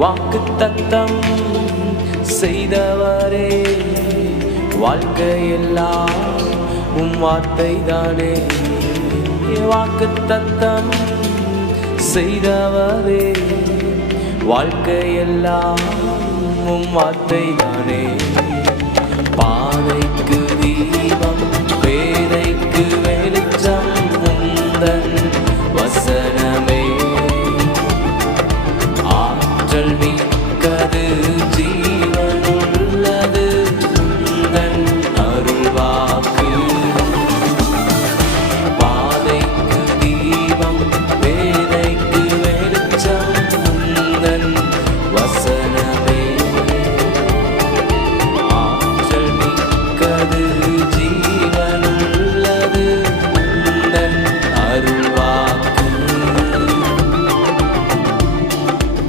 வாக்குத்தத்தம் செய்தவரே, வாழ்க்கையெல்லாம் உம் வார்த்தைதானே. வாக்குத்தத்தம் செய்தவரே, வாழ்க்கையெல்லாம் உம் வார்த்தைதானே. பாதைக்கு தீபம், பேதைக்கு